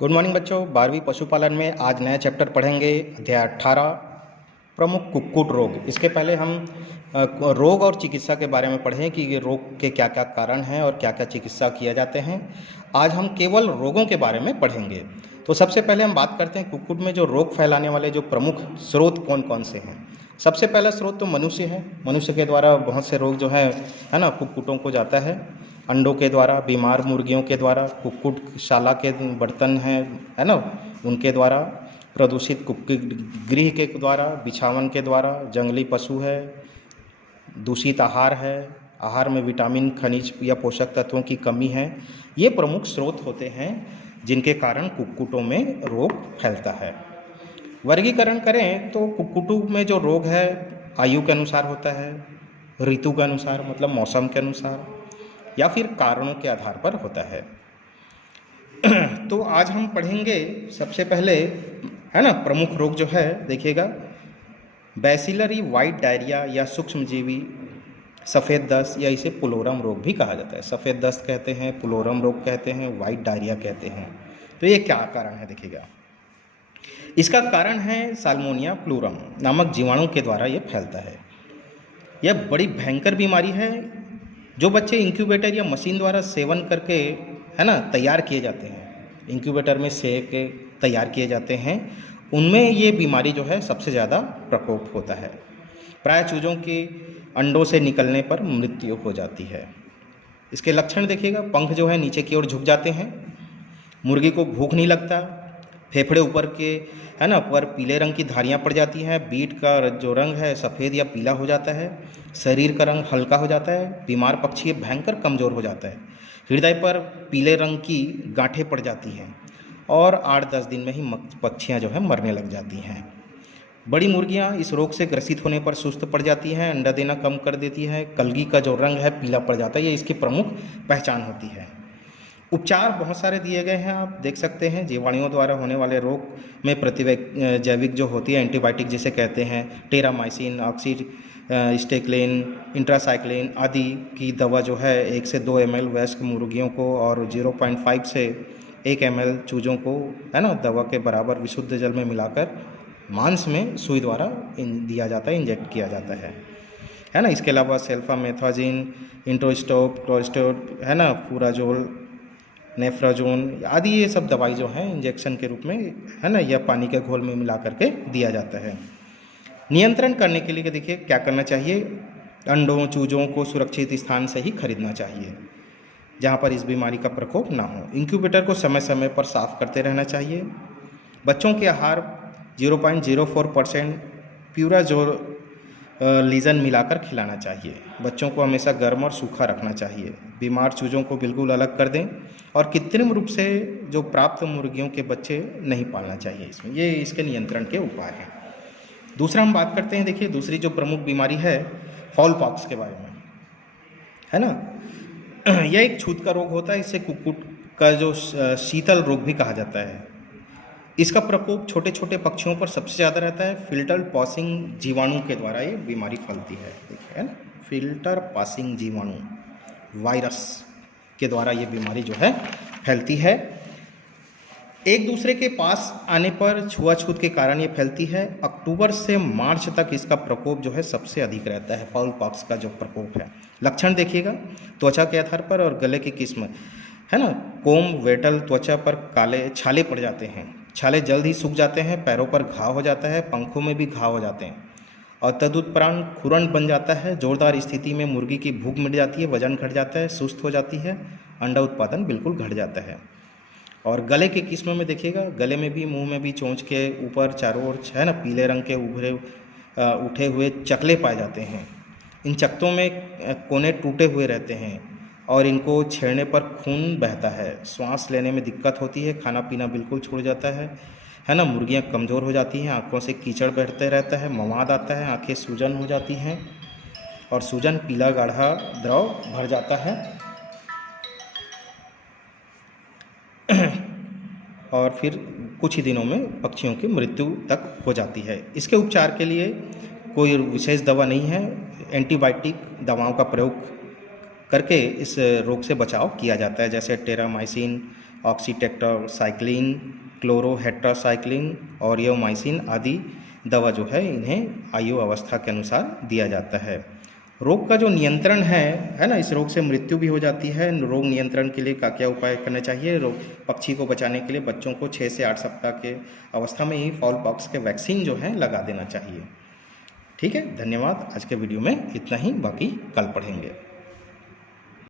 Good morning बच्चों। 12वीं पशुपालन में आज नया चैप्टर पढ़ेंगे, अध्याय 18 प्रमुख कुक्कुट रोग। इसके पहले हम रोग और चिकित्सा के बारे में पढ़ें कि ये रोग के क्या क्या कारण हैं और क्या क्या चिकित्सा किया जाते हैं। आज हम केवल रोगों के बारे में पढ़ेंगे। तो सबसे पहले हम बात करते हैं कुक्कुट में जो रोग फैलाने वाले जो प्रमुख स्रोत कौन कौन से हैं। सबसे पहला स्रोत तो मनुष्य है। मनुष्य के द्वारा बहुत से रोग जो है ना कुक्कुटों को जाता है। अंडों के द्वारा, बीमार मुर्गियों के द्वारा, कुक्कुटशाला के बर्तन हैं है ना उनके द्वारा, प्रदूषित कुक्कुट गृह के द्वारा, बिछावन के द्वारा, जंगली पशु है, दूषित आहार है, आहार में विटामिन, खनिज या पोषक तत्वों की कमी है। ये प्रमुख स्रोत होते हैं जिनके कारण कुक्कुटों में रोग फैलता है। वर्गीकरण करें तो कुक्कुटों में जो रोग है आयु के अनुसार होता है, ऋतु के अनुसार मतलब मौसम के अनुसार, या फिर कारणों के आधार पर होता है। तो आज हम पढ़ेंगे सबसे पहले है ना प्रमुख रोग जो है, देखिएगा बैसिलरी वाइट डायरिया या सूक्ष्मजीवी सफ़ेद दस्त, या इसे पुलोरम रोग भी कहा जाता है। सफ़ेद दस्त कहते हैं, पुलोरम रोग कहते हैं, वाइट डायरिया कहते हैं। तो ये क्या कारण है देखिएगा। इसका कारण है साल्मोनिया प्लूरम नामक जीवाणु के द्वारा ये फैलता है। यह बड़ी भयंकर बीमारी है। जो बच्चे इंक्यूबेटर या मशीन द्वारा सेवन करके है ना तैयार किए जाते हैं, इंक्यूबेटर में सेक के तैयार किए जाते हैं, उनमें ये बीमारी जो है सबसे ज़्यादा प्रकोप होता है। प्राय चूज़ों के अंडों से निकलने पर मृत्यु हो जाती है। इसके लक्षण देखिएगा, पंख जो है नीचे की ओर झुक जाते हैं, मुर्गी को भूख नहीं लगता, फेफड़े ऊपर के है ना पर पीले रंग की धारियाँ पड़ जाती हैं, बीट का जो रंग है सफ़ेद या पीला हो जाता है, शरीर का रंग हल्का हो जाता है, बीमार पक्षी भयंकर कमज़ोर हो जाता है, हृदय पर पीले रंग की गांठें पड़ जाती हैं और 8-10 दिन में ही पक्षियाँ जो है मरने लग जाती हैं। बड़ी मुर्गियाँ इस रोग से ग्रसित होने पर सुस्त पड़ जाती हैं, अंडा देना कम कर देती हैं, कलगी का जो रंग है पीला पड़ जाता है। ये इसकी प्रमुख पहचान होती है। उपचार बहुत सारे दिए गए हैं, आप देख सकते हैं। जीवाणुओं द्वारा होने वाले रोग में जैविक जो होती है एंटीबायोटिक जिसे कहते हैं, टेरामाइसिन, ऑक्सीस्टेक्लिन, इंट्रासाइक्लिन आदि की दवा जो है 1 से 2 ml वयस्क मुर्गियों को और 0.5 से 1 ml चूज़ों को है ना दवा के बराबर विशुद्ध जल में मिलाकर मांस में सुई द्वारा दिया जाता है, इंजेक्ट किया जाता है ना। इसके अलावा सल्फामेथाजिन, इंट्रोस्टोप, टोस्टोट है ना, फुराजोल, नेफ्राजोन आदि ये सब दवाई जो हैं इंजेक्शन के रूप में है ना या पानी के घोल में मिला करके दिया जाता है। नियंत्रण करने के लिए देखिए क्या करना चाहिए, अंडों चूज़ों को सुरक्षित स्थान से ही खरीदना चाहिए जहाँ पर इस बीमारी का प्रकोप ना हो। इंक्यूबेटर को समय समय पर साफ करते रहना चाहिए। बच्चों के आहार 0.04% प्यूराजोल लीजन मिलाकर खिलाना चाहिए। बच्चों को हमेशा गर्म और सूखा रखना चाहिए। बीमार चूज़ों को बिल्कुल अलग कर दें और कृत्रिम रूप से जो प्राप्त मुर्गियों के बच्चे नहीं पालना चाहिए। इसमें ये इसके नियंत्रण के उपाय हैं। दूसरा हम बात करते हैं, देखिए दूसरी जो प्रमुख बीमारी है फाउल पॉक्स के बारे में है ना। यह एक छूत का रोग होता है। इससे कुक्कुट का जो शीतल रोग भी कहा जाता है। इसका प्रकोप छोटे छोटे पक्षियों पर सबसे ज़्यादा रहता है। फिल्टर पासिंग जीवाणु के द्वारा ये बीमारी फैलती है, देखिए ना, फिल्टर पासिंग जीवाणु वायरस के द्वारा ये बीमारी जो है फैलती है। एक दूसरे के पास आने पर छुआछूत के कारण ये फैलती है। अक्टूबर से मार्च तक इसका प्रकोप जो है सबसे अधिक रहता है, फाउल पॉक्स का जो प्रकोप है। लक्षण देखिएगा, त्वचा के आधार पर और गले की किस्म है ना, कोम वेटल त्वचा पर काले छाले पड़ जाते हैं, छाले जल्द ही सूख जाते हैं, पैरों पर घाव हो जाता है, पंखों में भी घाव हो जाते हैं और तदुपरांत खुरन बन जाता है। जोरदार स्थिति में मुर्गी की भूख मिट जाती है, वजन घट जाता है, सुस्त हो जाती है, अंडा उत्पादन बिल्कुल घट जाता है। और गले की किस्म में देखिएगा, गले में भी, मुंह में भी, चोंच के ऊपर चारों ओर है ना पीले रंग के उठे हुए चकले पाए जाते हैं। इन चकतों में कोने टूटे हुए रहते हैं और इनको छेड़ने पर खून बहता है। श्वास लेने में दिक्कत होती है, खाना पीना बिल्कुल छूट जाता है ना। मुर्गियां कमज़ोर हो जाती हैं, आंखों से कीचड़ बहते रहता है, मवाद आता है, आंखें सूजन हो जाती हैं और सूजन पीला गाढ़ा द्रव भर जाता है और फिर कुछ ही दिनों में पक्षियों की मृत्यु तक हो जाती है। इसके उपचार के लिए कोई विशेष दवा नहीं है। एंटीबायोटिक दवाओं का प्रयोग करके इस रोग से बचाव किया जाता है, जैसे टेरामाइसिन, ऑक्सीटेट्रासाइक्लिन, क्लोरोहेट्रासाइक्लिन और एरिथ्रोमाइसिन आदि दवा जो है इन्हें आयु अवस्था के अनुसार दिया जाता है। रोग का जो नियंत्रण है ना, इस रोग से मृत्यु भी हो जाती है। रोग नियंत्रण के लिए क्या क्या उपाय करने चाहिए? रोग पक्षी को बचाने के लिए बच्चों को 6 से 8 सप्ताह के अवस्था में ही फाउल पॉक्स के वैक्सीन जो है लगा देना चाहिए। ठीक है, धन्यवाद। आज के वीडियो में इतना ही, बाकी कल पढ़ेंगे।